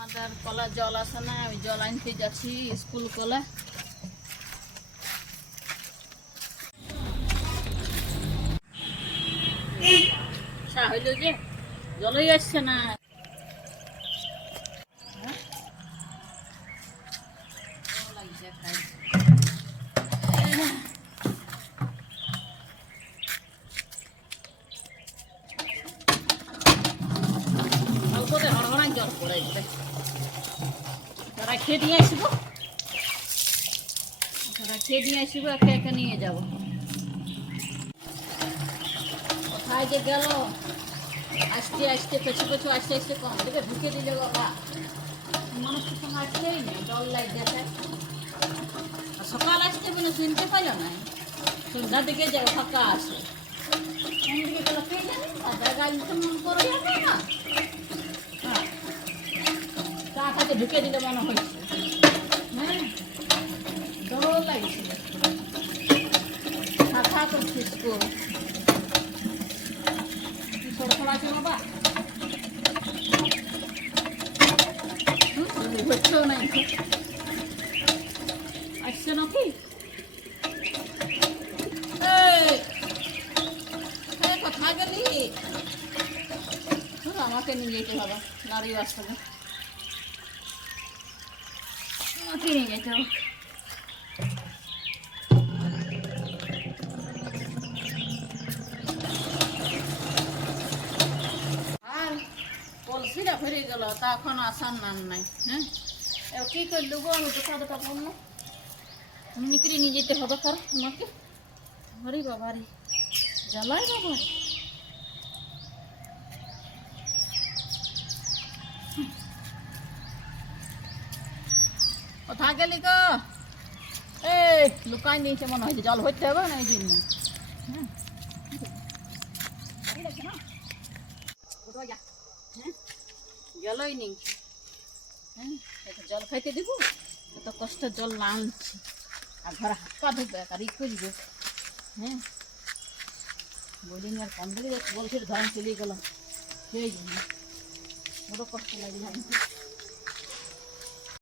আমাদের কলা জল আসে না, ওই জল আনতে যাচ্ছি স্কুল কলে। হইল যে জলই আসছে না। অল্পতে হড়হড়াই জল পড়ে যাবে। তারা খেয়ে দিয়ে আসবো, একে একে নিয়ে যাবো। কোথায় যে গেল, আসতে আসতে পেছু পেছু আসতে আসতে কম দিকে ঢুকে দিলে বাবা। মানুষের সঙ্গে আসতেই নেই, জল লাগ যাচ্ছে। সকাল আসতে বলে শুনতে পাইল না, সন্ধ্যার দিকে যাবে ফাঁকা আসে। কোন দিকে গেল কে জানে, জায়গায় মন করে যাবে না। চা খাতে ঢুকে দিলে মনে হচ্ছে। হ্যাঁ, ডর লাগছে। খা করছিস তো, সরকার আছে বাবা। হচ্ছেও নাই, আসছে নাকি? কোথায় গেলি? আমাকে নিয়ে যেতে হবে, গাড়ি আসতে আমাকে নিয়ে যেতে হবে। আর কলসিটা ফেরে গেল, তা এখন আসার নাম নাই। হ্যাঁ, কি করে দেবো আমি? দোকা পড়ল, নিকড়ি নিয়ে যেতে হবে কার আমাকে। হরি বাবা রে, জ্বালাই বাবা। কোথায় গেলি গো? এই লুকাই নিয়েছে মনে হয়েছে, জল হইতে হবে না এই জন্য। জলই নেই। হ্যাঁ, জল খাইতে দিব, এত কষ্ট জল না আনছি। আর ঘরে হাত পা ধুবে আর ই করবে। হ্যাঁ, বোলিং আর কম দিলে বলছিল ধরেন চলে গেলাম, সেই জন্য বড় কষ্ট লাগে জানি।